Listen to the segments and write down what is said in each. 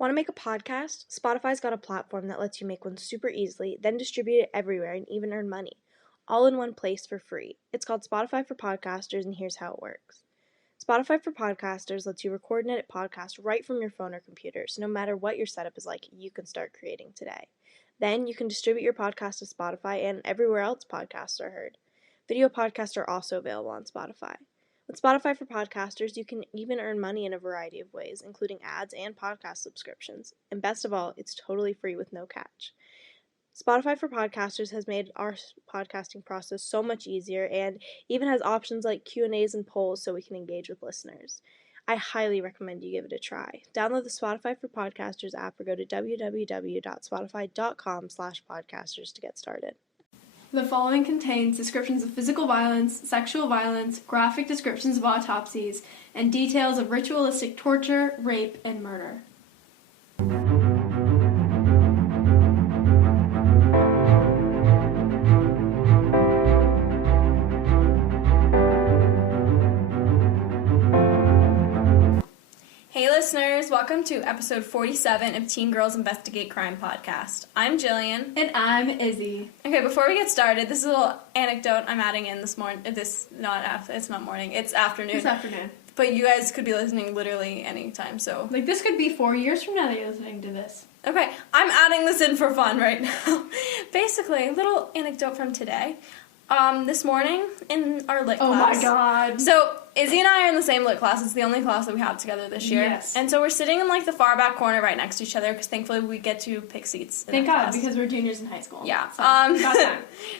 Want to make a podcast? Spotify's got a platform that lets you make one super easily, then distribute it everywhere and even earn money, all in one place for free. It's called Spotify for Podcasters, and here's how it works. Spotify for Podcasters lets you record and edit podcasts right from your phone or computer, so no matter what your setup is like, you can start creating today. Then you can distribute your podcast to Spotify and everywhere else podcasts are heard. Video podcasts are also available on Spotify. With Spotify for Podcasters, you can even earn money in a variety of ways, including ads and podcast subscriptions. And best of all, it's totally free with no catch. Spotify for Podcasters has made our podcasting process so much easier and even has options like Q&As and polls so we can engage with listeners. I highly recommend you give it a try. Download the Spotify for Podcasters app or go to www.spotify.com/podcasters to get started. The following contains descriptions of physical violence, sexual violence, graphic descriptions of autopsies, and details of ritualistic torture, rape, and murder. Hey listeners, welcome to episode 47 of Teen Girls Investigate Crime podcast. I'm Jillian. And I'm Izzy. Okay, before we get started, this is a little anecdote I'm adding in this morning. It's not morning, it's afternoon. It's afternoon. But you guys could be listening literally anytime, so. Like, this could be 4 years from now that you're listening to this. Okay, I'm adding this in for fun right now. Basically, a little anecdote from today. This morning in our lit class. Oh my god. So, Izzy and I are in the same lit class. It's the only class that we have together this year. Yes. And so we're sitting in, like, the far back corner right next to each other because thankfully we get to pick seats in Thank God, class. Because we're juniors in high school. Yeah.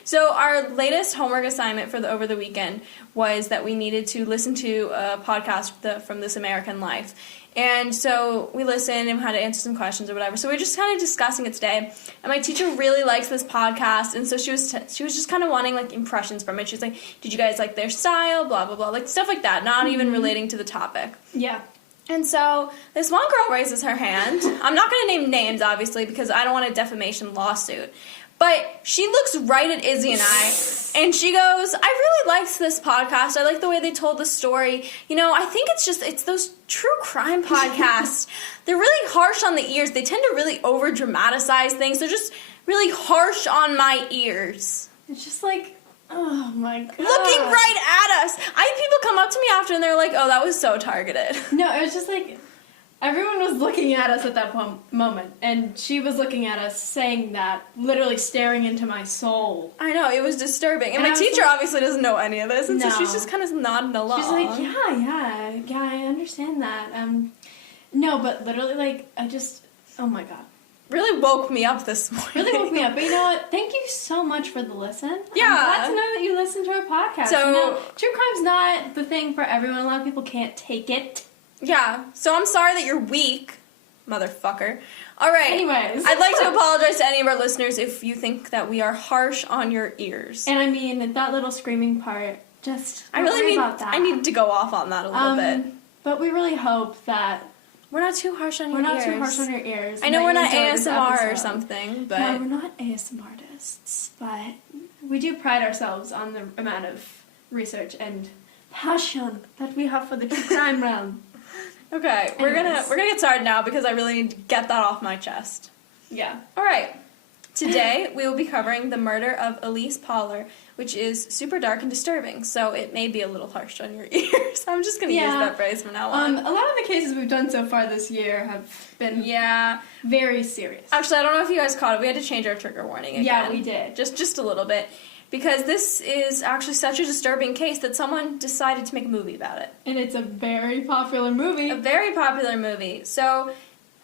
So our latest homework assignment over the weekend was that we needed to listen to a podcast from This American Life. And so we listened and had to answer some questions or whatever. So we were just kind of discussing it today. And my teacher really likes this podcast. And so she was just kind of wanting, like, impressions from it. She was like, did you guys like their style? Blah, blah, blah. Like, stuff like that. Not even relating to the topic. Yeah. And so this one girl raises her hand. I'm not going to name names, obviously, because I don't want a defamation lawsuit. But she looks right at Izzy and I, and she goes, I really liked this podcast. I like the way they told the story. You know, I think it's those true crime podcasts. They're really harsh on the ears. They tend to really over-dramatize things. They're just really harsh on my ears. It's just like, oh my god. Looking right at us. I had people come up to me after, and they're like, oh, that was so targeted. No, it was just like, everyone was looking at us at that moment, and she was looking at us saying that, literally staring into my soul. I know, it was disturbing. And my teacher obviously doesn't know any of this, and so she's just kind of nodding along. She's like, yeah, I understand that. No, but literally, like, oh my god. Really woke me up this morning. Really woke me up. But you know what? Thank you so much for the listen. Yeah. I'm glad to know that you listen to our podcast. So, you know, true crime's not the thing for everyone. A lot of people can't take it. Yeah, so I'm sorry that you're weak, motherfucker. All right. Anyways. I'd like to apologize to any of our listeners if you think that we are harsh on your ears. And I mean, that little screaming part, I need to go off on that a little bit. But we really hope that we're not too harsh on your ears. I know we're not ASMR or something, but no, we're not ASMR artists, but we do pride ourselves on the amount of research and passion that we have for the true crime realm. Okay, we're gonna get started now because I really need to get that off my chest. Yeah. All right. Today we will be covering the murder of Elyse Pollard, which is super dark and disturbing, so it may be a little harsh on your ears. I'm just gonna use that phrase from now on. A lot of the cases we've done so far this year have been very serious. Actually, I don't know if you guys caught it. We had to change our trigger warning again. Yeah, we did. Just a little bit. Because this is actually such a disturbing case that someone decided to make a movie about it. And it's a very popular movie. A very popular movie. So,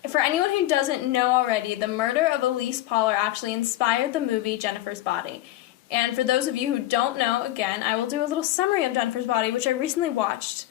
for anyone who doesn't know already, the murder of Elyse Pollard actually inspired the movie Jennifer's Body. And for those of you who don't know, again, I will do a little summary of Jennifer's Body, which I recently watched.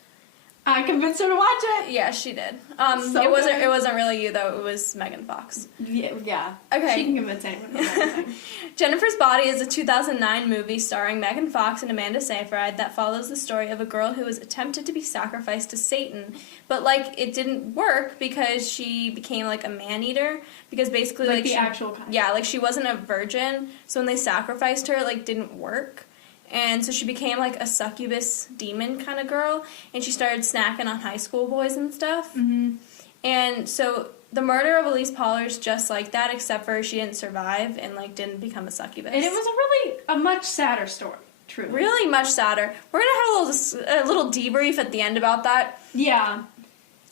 I convinced her to watch it. Yeah, she did. It wasn't really you though. It was Megan Fox. Yeah. Okay. She can convince anyone. Jennifer's Body is a 2009 movie starring Megan Fox and Amanda Seyfried that follows the story of a girl who was attempted to be sacrificed to Satan, but it didn't work because she became a man-eater. Because basically the actual kind. Yeah, she wasn't a virgin, so when they sacrificed her, it didn't work. And so she became, a succubus demon kind of girl, and she started snacking on high school boys and stuff. Mm-hmm. And so the murder of Elyse Pollard is just like that, except for she didn't survive and, like, didn't become a succubus. And it was a much sadder story, truly. Really much sadder. We're going to have a little debrief at the end about that. Yeah.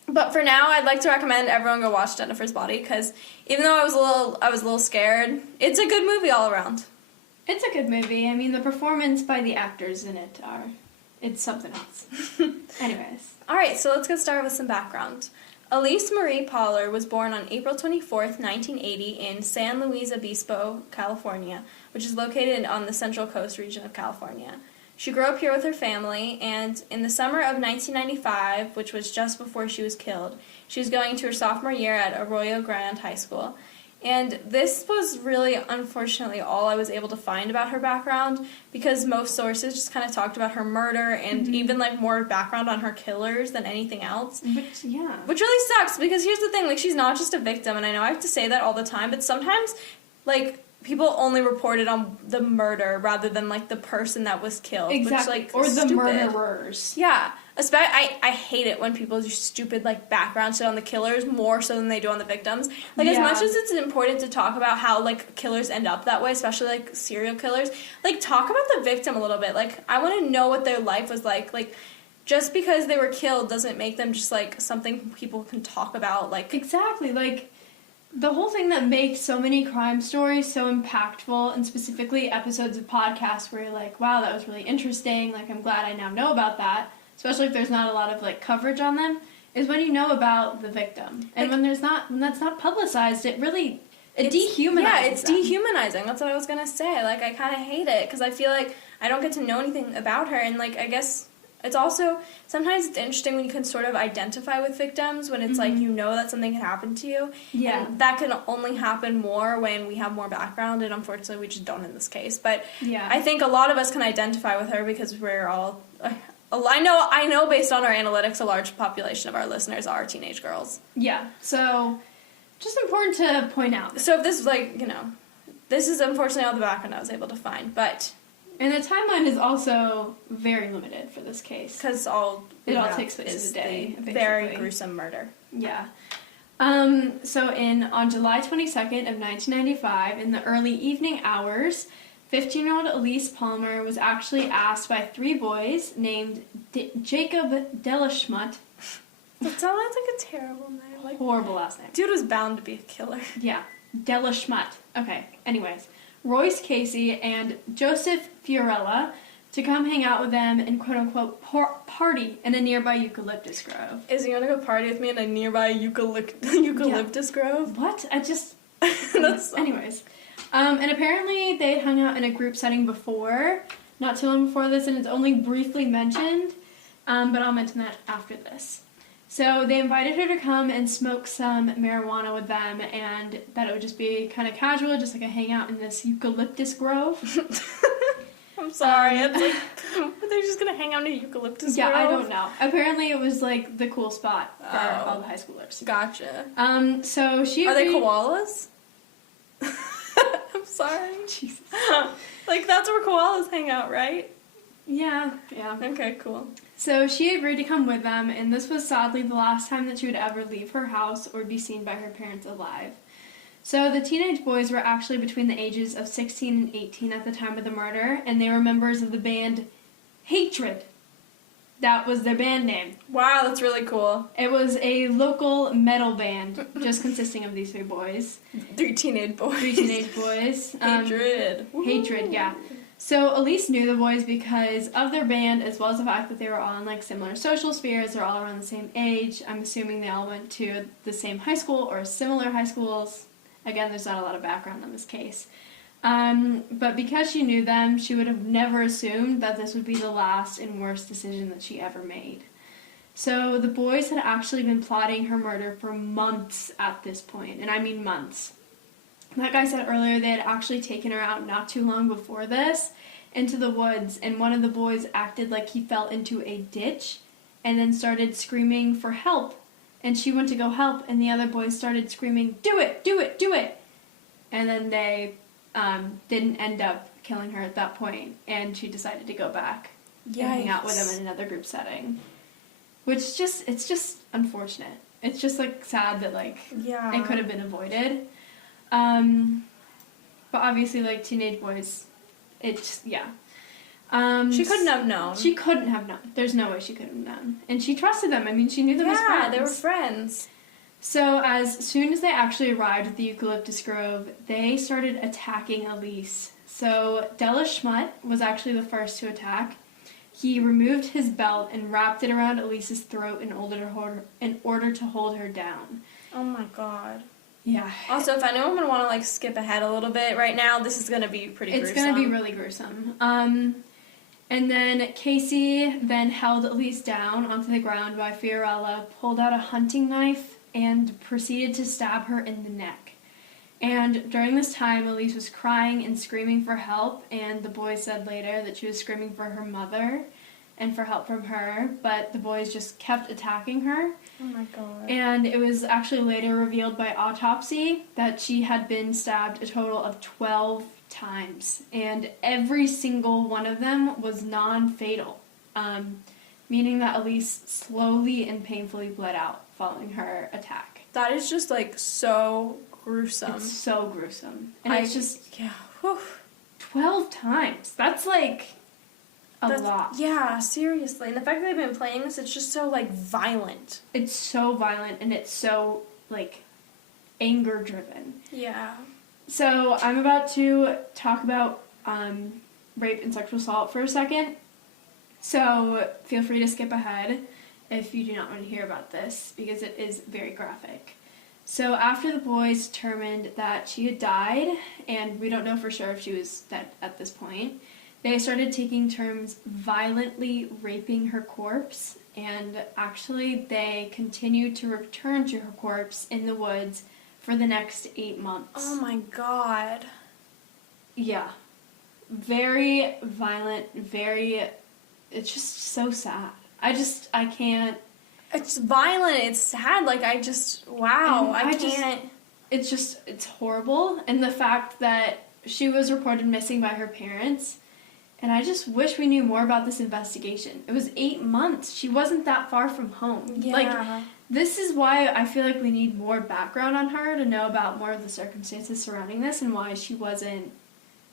But for now, I'd like to recommend everyone go watch Jennifer's Body, because even though I was a little scared, it's a good movie all around. It's a good movie. I mean, the performance by the actors in it it's something else. Anyways. All right, so let's get started with some background. Elyse Marie Pollard was born on April 24th, 1980 in San Luis Obispo, California, which is located on the Central Coast region of California. She grew up here with her family, and in the summer of 1995, which was just before she was killed, she was going to her sophomore year at Arroyo Grande High School. And this was really, unfortunately, all I was able to find about her background, because most sources just kind of talked about her murder and even, like, more background on her killers than anything else. Which really sucks, because here's the thing, like, she's not just a victim, and I know I have to say that all the time, but sometimes, like, people only reported on the murder rather than, like, the person that was killed. Exactly. Which, like, or stupid. The murderers. Yeah. I hate it when people do stupid, like, background shit on the killers more so than they do on the victims. Like, as much as it's important to talk about how, like, killers end up that way, especially, like, serial killers, like, talk about the victim a little bit. Like, I want to know what their life was like. Like, just because they were killed doesn't make them just, like, something people can talk about. Like, exactly. Like, the whole thing that makes so many crime stories so impactful, and specifically episodes of podcasts where you're like, wow, that was really interesting, like, I'm glad I now know about that, especially if there's not a lot of, like, coverage on them, is when you know about the victim. And when that's not publicized, it really, it dehumanizes Yeah, it's them. Dehumanizing. That's what I was going to say. Like, I kind of hate it, because I feel like I don't get to know anything about her, and, like, I guess it's also, sometimes it's interesting when you can sort of identify with victims, when it's like, you know that something can happen to you. Yeah. And that can only happen more when we have more background, and unfortunately we just don't in this case. But yeah. I think a lot of us can identify with her because we're all, I know based on our analytics, a large population of our listeners are teenage girls. Yeah, so just important to point out. So if this is like, you know, this is unfortunately all the background I was able to find, but... And the timeline is also very limited for this case. Because it all takes place today. Very gruesome murder. Yeah. So on July 22nd of 1995, in the early evening hours, 15-year-old Elyse Palmer was actually asked by three boys named Jacob Delaschmutt. That sounds like a terrible name. Like, horrible last name. Dude was bound to be a killer. Yeah. Delaschmutt. Okay, anyways. Royce Casey and Joseph Fiorella to come hang out with them and quote-unquote party in a nearby eucalyptus grove. Is he gonna go party with me in a nearby eucalyptus grove? What? That's anyways. And apparently they had hung out in a group setting before, not too long before this, and it's only briefly mentioned, but I'll mention that after this. So they invited her to come and smoke some marijuana with them, and that it would just be kind of casual, just like a hangout in this eucalyptus grove. I'm sorry. It's like, they're just going to hang out in a eucalyptus grove? Yeah, I don't know. Apparently it was like the cool spot for all the high schoolers. Gotcha. So she Are they koalas? I'm sorry. Jesus. Like, that's where koalas hang out, right? Yeah. Okay, cool. So she agreed to come with them, and this was sadly the last time that she would ever leave her house or be seen by her parents alive. So the teenage boys were actually between the ages of 16 and 18 at the time of the murder, and they were members of the band Hatred. That was their band name. Wow, that's really cool. It was a local metal band, just consisting of these three boys. Three teenage boys. Hatred. Hatred, yeah. So Elyse knew the boys because of their band, as well as the fact that they were all in like similar social spheres. They're all around the same age. I'm assuming they all went to the same high school or similar high schools. Again, there's not a lot of background on this case. But because she knew them, she would have never assumed that this would be the last and worst decision that she ever made. So the boys had actually been plotting her murder for months at this point, and I mean months. Like I said earlier, they had actually taken her out not too long before this into the woods, and one of the boys acted like he fell into a ditch and then started screaming for help. And she went to go help, and the other boys started screaming, "Do it! Do it! Do it!" And then they didn't end up killing her at that point, and she decided to go back and hang out with them in another group setting. Which it's just unfortunate. It's just, like, sad that, like, Yeah. it could have been avoided. But obviously, like, teenage boys, it's, yeah. She couldn't have known. She couldn't have known. There's no way she could have known. And she trusted them. I mean, she knew them as friends. Yeah, they were friends. So as soon as they actually arrived at the eucalyptus grove, they started attacking Elyse. So Della Schmutt was actually the first to attack. He removed his belt and wrapped it around Elise's throat in order to hold her down. Oh my god. Yeah. Also, if anyone would want to, like, skip ahead a little bit right now, this is going to be pretty gruesome. It's going to be really gruesome. And then Casey then held Elyse down onto the ground while Fiorella pulled out a hunting knife and proceeded to stab her in the neck. And during this time, Elyse was crying and screaming for help, and the boys said later that she was screaming for her mother and for help from her, but the boys just kept attacking her. Oh my god. And it was actually later revealed by autopsy that she had been stabbed a total of 12 times, and every single one of them was non-fatal, meaning that Elyse slowly and painfully bled out following her attack. That is just, like, so gruesome. It's so gruesome. And it's just... Yeah. Whew. 12 times. That's, like, a lot. Yeah, seriously. And the fact that they've been playing this, it's just so, like, violent. It's so violent, and it's so, like, anger-driven. Yeah. So, I'm about to talk about rape and sexual assault for a second. So, feel free to skip ahead if you do not want to hear about this, because it is very graphic. So, after the boys determined that she had died, and we don't know for sure if she was dead at this point, they started taking turns violently raping her corpse, and actually they continued to return to her corpse in the woods for the next 8 months. Oh my god. Yeah. Very violent, it's just so sad. I can't. It's violent, it's sad, like, wow, I can't. It's horrible, and the fact that she was reported missing by her parents, and I just wish we knew more about this investigation. It was 8 months. She wasn't that far from home. Yeah. Like, this is why I feel like we need more background on her to know about more of the circumstances surrounding this and why she wasn't...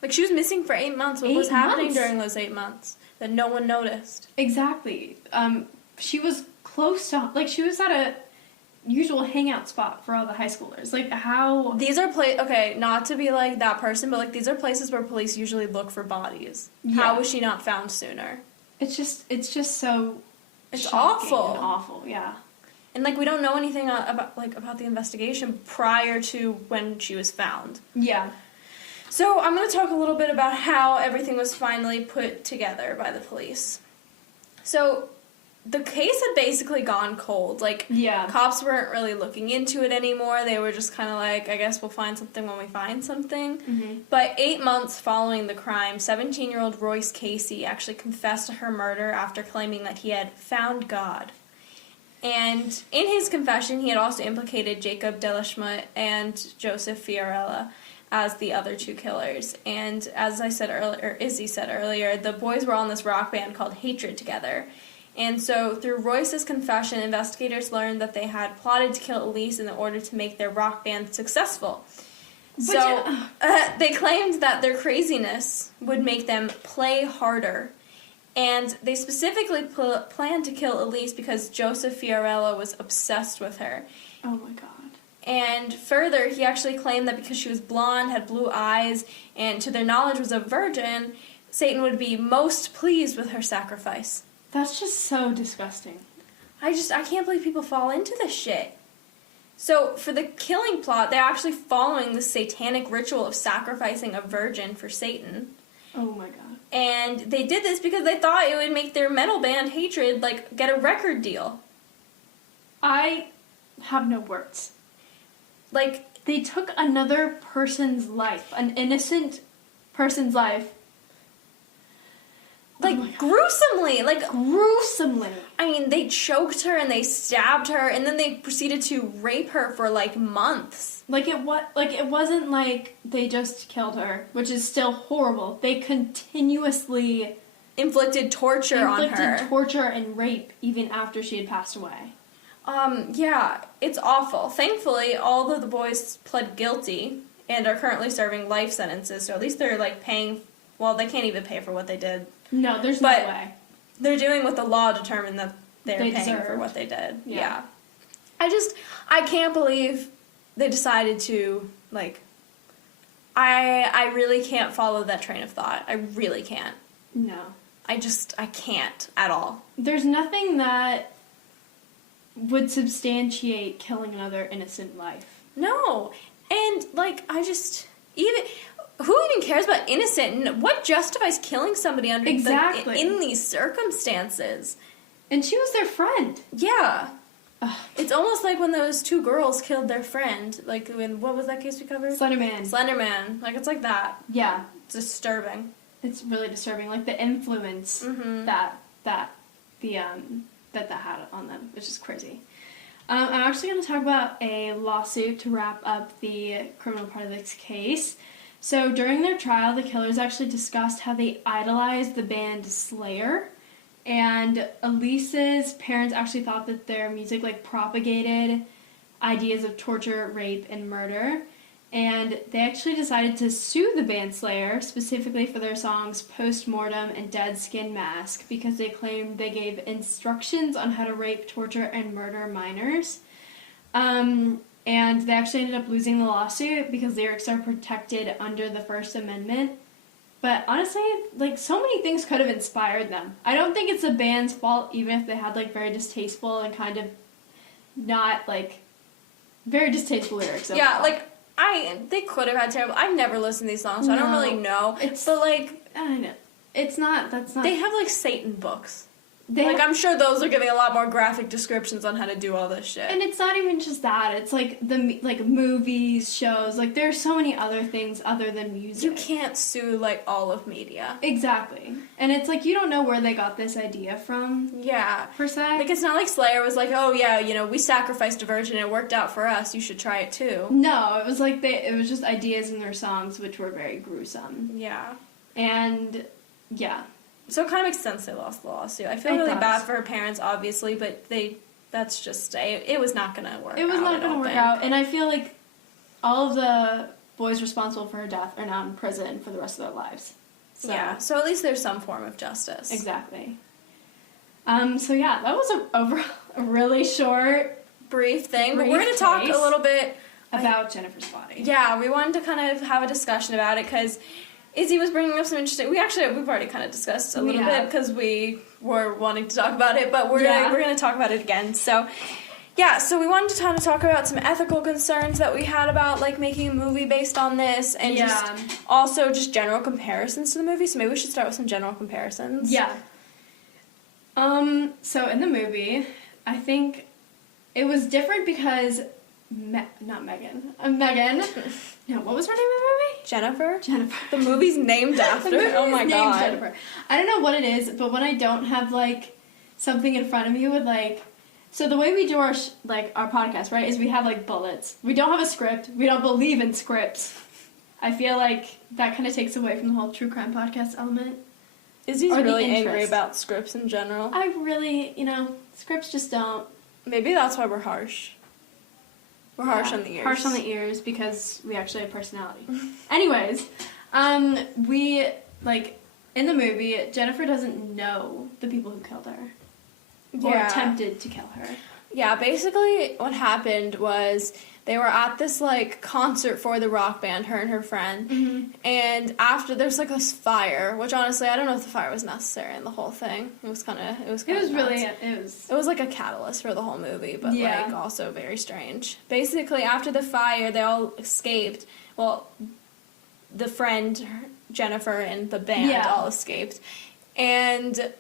Like, she was missing for 8 months. What was happening during those 8 months that no one noticed? Exactly. She was close to... Like, she was at a usual hangout spot for all the high schoolers. Like, how... These are okay, not to be, like, that person, but, like, these are places where police usually look for bodies. Yeah. How was she not found sooner? It's just so... It's awful. And awful, yeah. And, like, we don't know anything about the investigation prior to when she was found. Yeah. So, I'm going to talk a little bit about how everything was finally put together by the police. So, the case had basically gone cold. Like, yeah. Cops weren't really looking into it anymore. They were just kind of like, I guess we'll find something when we find something. Mm-hmm. But 8 months following the crime, 17-year-old Royce Casey actually confessed to her murder after claiming that he had found God. And in his confession, he had also implicated Jacob Della Schmutt and Joseph Fiorella as the other two killers. And as I said earlier, or Izzy said earlier, the boys were on this rock band called Hatred together. And so through Royce's confession, investigators learned that they had plotted to kill Elyse in order to make their rock band successful. They claimed that their craziness would make them play harder. And they specifically planned to kill Elyse because Joseph Fiorella was obsessed with her. Oh my god. And further, he actually claimed that because she was blonde, had blue eyes, and to their knowledge was a virgin, Satan would be most pleased with her sacrifice. That's just so disgusting. I can't believe people fall into this shit. So, for the killing plot, they're actually following the satanic ritual of sacrificing a virgin for Satan. Oh my god. And they did this because they thought it would make their metal band Hatred, like, get a record deal. I have no words. Like, they took another person's life, an innocent person's life. Like, gruesomely. Gruesomely. I mean, they choked her and they stabbed her, and then they proceeded to rape her for, like, months. It wasn't like they just killed her, which is still horrible. They continuously inflicted torture on her. Torture and rape even after she had passed away. Yeah, it's awful. Thankfully, all of the boys pled guilty and are currently serving life sentences, so at least they're, like, paying... Well, they can't even pay for what they did. No, there's no way. They're doing what the law determined that they're paying deserved. for what they did. Yeah. I can't believe they decided to, like... I really can't follow that train of thought. I really can't. No. I can't at all. There's nothing that would substantiate killing another innocent life. No. And, like, who even cares about innocent? And what justifies killing somebody under exactly in these circumstances? And she was their friend. Yeah. Ugh. It's almost like when those two girls killed their friend. Like, what was that case we covered? Slenderman. Like, it's like that. Yeah. It's disturbing. It's really disturbing. Like, the influence that had on them. It's just crazy. I'm actually going to talk about a lawsuit to wrap up the criminal part of this case. So, during their trial, the killers actually discussed how they idolized the band Slayer. And Elyse's parents actually thought that their music, like, propagated ideas of torture, rape, and murder. And they actually decided to sue the band Slayer, specifically for their songs Postmortem and Dead Skin Mask, because they claimed they gave instructions on how to rape, torture, and murder minors. And they actually ended up losing the lawsuit because lyrics are protected under the First Amendment. But honestly, like, so many things could have inspired them. I don't think it's the band's fault, even if they had, like, very distasteful and kind of not, like, very distasteful lyrics. Yeah, overall. like, they could have had terrible... I've never listened to these songs, so I don't really know. But, like... I don't know. That's not... They have, like, Satan books. I'm sure those are giving a lot more graphic descriptions on how to do all this shit. And it's not even just that. It's, like, movies, shows. Like, there's so many other things other than music. You can't sue, like, all of media. Exactly. And it's, like, you don't know where they got this idea from. Yeah. Per se. Like, it's not like Slayer was like, oh, yeah, you know, we sacrificed a virgin and it worked out for us. You should try it, too. No, it was, like, it was just ideas in their songs, which were very gruesome. Yeah. And, yeah. So it kind of makes sense they lost the lawsuit. I feel really bad for her parents, obviously, but that's just, it was not going to work out. It was not going to work out, and I feel like all of the boys responsible for her death are now in prison for the rest of their lives. So. Yeah, so at least there's some form of justice. Exactly. So yeah, that was a really short, brief thing, but we're going to talk a little bit about Jennifer's body. Yeah, we wanted to kind of have a discussion about it, because Izzy was bringing up some interesting... We've already kind of discussed a little bit because we were wanting to talk about it, but we're going to talk about it again. So, yeah, so we wanted to kind of talk about some ethical concerns that we had about, like, making a movie based on this, and just general comparisons to the movie. So maybe we should start with some general comparisons. Yeah. So in the movie, I think it was different because... not Megan. Megan. No, what was her name in the movie? Jennifer. The movie's named after. Oh my god. Jennifer. I don't know what it is, but when I don't have, like, something in front of me with, like... So the way we do our podcast, right, is we have, like, bullets. We don't have a script. We don't believe in scripts. I feel like that kind of takes away from the whole true crime podcast element. Izzy's really angry about scripts in general. I really, scripts just don't... Maybe that's why we're harsh. We're harsh on the ears. Harsh on the ears because we actually have personality. Anyways, we, like, in the movie, Jennifer doesn't know the people who killed her. Or attempted to kill her. Yeah, basically what happened was they were at this, like, concert for the rock band, her and her friend, and after there's, like, this fire, which honestly, I don't know if the fire was necessary in the whole thing. It was like a catalyst for the whole movie, but, like, also very strange. Basically, after the fire, they all escaped. Well, the friend, Jennifer, and the band all escaped. And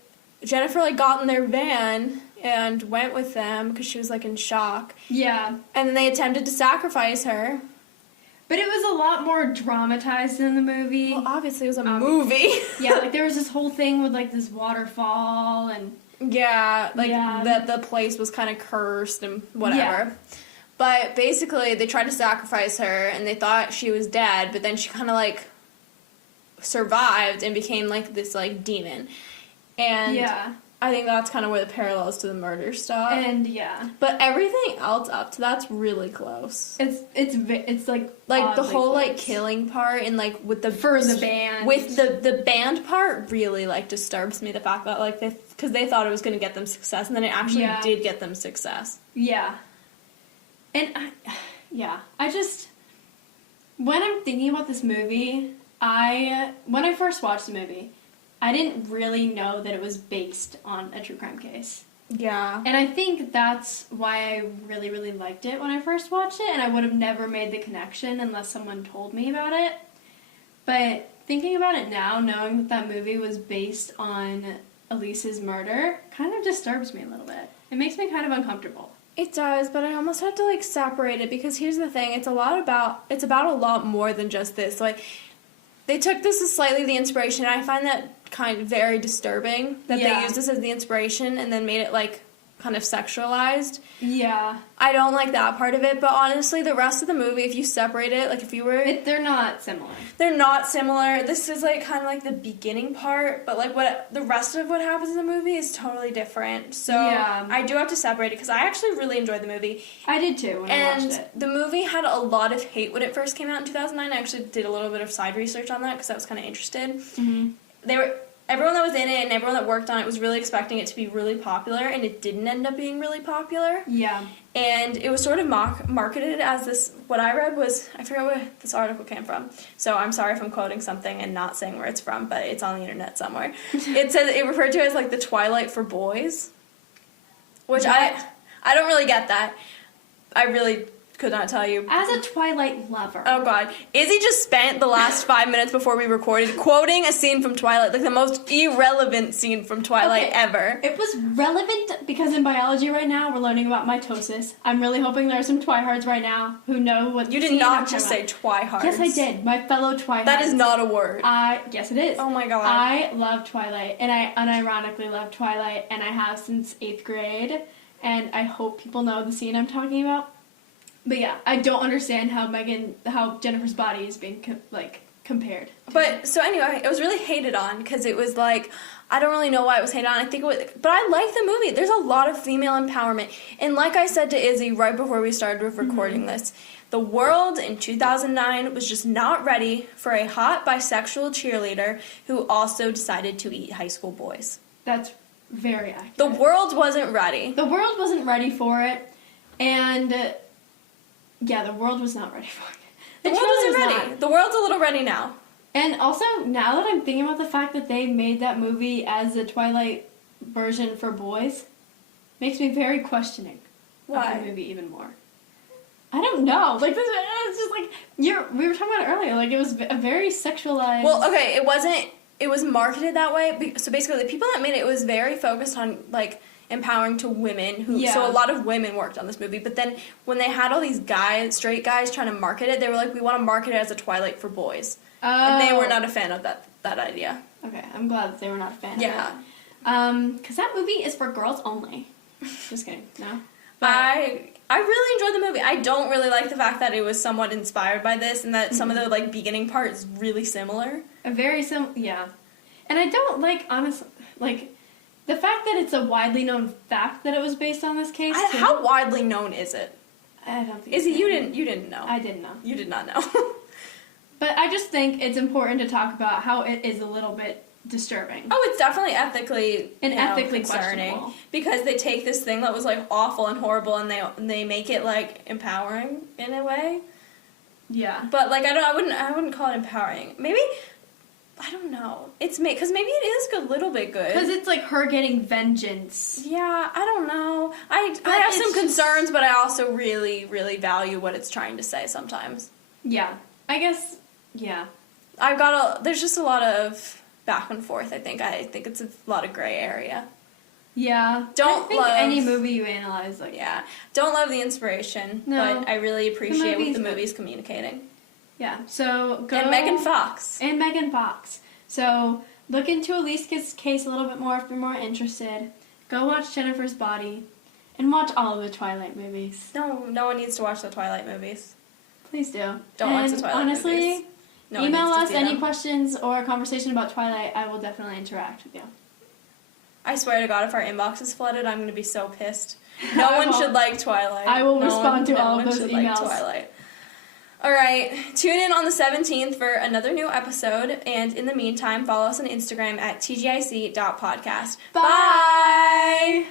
Jennifer, like, got in their van and went with them because she was, like, in shock. Yeah. And then they attempted to sacrifice her. But it was a lot more dramatized in the movie. Well, obviously it was a movie. Yeah, like, there was this whole thing with, like, this waterfall and... Yeah, like, that the place was kind of cursed and whatever. Yeah. But basically, they tried to sacrifice her, and they thought she was dead, but then she kind of, like, survived and became, like, this, like, demon. And I think that's kind of where the parallels to the murder stop. And yeah, but everything else up to that's really close. It's like the whole close. like killing part and like with the for the band with the band part really like disturbs me. The fact that like because they thought it was going to get them success and then it actually did get them success. Yeah. And I just when I'm thinking about this movie, when I first watched the movie, I didn't really know that it was based on a true crime case. Yeah. And I think that's why I really, really liked it when I first watched it, and I would have never made the connection unless someone told me about it. But thinking about it now, knowing that movie was based on Elyse's murder, kind of disturbs me a little bit. It makes me kind of uncomfortable. It does, but I almost have to like separate it because here's the thing, it's about a lot more than just this. Like they took this as slightly the inspiration, and I find that kind of very disturbing that they used this as the inspiration and then made it like kind of sexualized. Yeah. I don't like that part of it, but honestly the rest of the movie, if you separate it, like if you were they're not similar. They're not similar. This is like kind of like the beginning part, but like what the rest of what happens in the movie is totally different. So I do have to separate it because I actually really enjoyed the movie. I did too when I watched it. The movie had a lot of hate when it first came out in 2009. I actually did a little bit of side research on that because I was kind of interested. Mm-hmm. Everyone that was in it and everyone that worked on it was really expecting it to be really popular, and it didn't end up being really popular. Yeah. And it was sort of marketed as this, what I read was, I forget where this article came from, so I'm sorry if I'm quoting something and not saying where it's from, but it's on the internet somewhere. It referred to it as like the Twilight for boys, which I don't really get that. I really could not tell you. As a Twilight lover. Oh god. Izzy just spent the last 5 minutes before we recorded quoting a scene from Twilight, like the most irrelevant scene from Twilight ever. It was relevant because in biology right now we're learning about mitosis. I'm really hoping there are some twihards right now who know what you did not just say twihards. Yes, I did. My fellow twihards. That is not a word. Yes, it is. Oh my god. I love Twilight, and I unironically love Twilight, and I have since 8th grade, and I hope people know the scene I'm talking about. But yeah, I don't understand how Jennifer's body is being compared. But so anyway, it was really hated on because it was like, I don't really know why it was hated on. I think it was, but I like the movie. There's a lot of female empowerment, and like I said to Izzy right before we started recording this, the world in 2009 was just not ready for a hot bisexual cheerleader who also decided to eat high school boys. That's very accurate. The world wasn't ready. The world wasn't ready for it, and yeah, the world was not ready for it. The world wasn't ready. The world's a little ready now. And also, now that I'm thinking about the fact that they made that movie as the Twilight version for boys, makes me very questioning of the movie even more. I don't know. Like, it's just like, we were talking about it earlier, like, it was a very sexualized... Well, okay, it was marketed that way. So basically, the people that made it was very focused on, like, empowering to women so a lot of women worked on this movie, but then when they had all these straight guys trying to market it, they were like, we want to market it as a Twilight for boys. And they were not a fan of that idea. Okay, I'm glad that they were not a fan of it. Because that movie is for girls only. Just kidding, no? But I really enjoyed the movie. I don't really like the fact that it was somewhat inspired by this and that some of the like beginning part is really similar. Yeah. And I don't like, honestly, like, the fact that it's a widely known fact that it was based on this case. How widely known is it? I don't think. Izzy, you didn't know. I didn't know. You did not know. But I just think it's important to talk about how it is a little bit disturbing. Oh, it's definitely ethically concerning because they take this thing that was like awful and horrible and they make it like empowering in a way. Yeah. But like I wouldn't call it empowering. Maybe. I don't know. It's because maybe it is a little bit good. Because it's like her getting vengeance. Yeah, I don't know. I have some concerns, but I also really, really value what it's trying to say sometimes. Yeah. I guess, yeah. There's just a lot of back and forth, I think. I think it's a lot of gray area. Yeah. I think any movie you analyze, like... Yeah. Don't love the inspiration, but I really appreciate what the movie's communicating. Yeah, so go... And Megan Fox. So look into Elyse's case a little bit more if you're more interested. Go watch Jennifer's Body. And watch all of the Twilight movies. No one needs to watch the Twilight movies. Please do. Don't watch the Twilight movies. Honestly, email us any questions or conversation about Twilight. I will definitely interact with you. I swear to God, if our inbox is flooded, I'm going to be so pissed. No one should like Twilight. I will respond to all of those emails. Like Twilight. All right, tune in on the 17th for another new episode, and in the meantime, follow us on Instagram at tgic.podcast. Bye!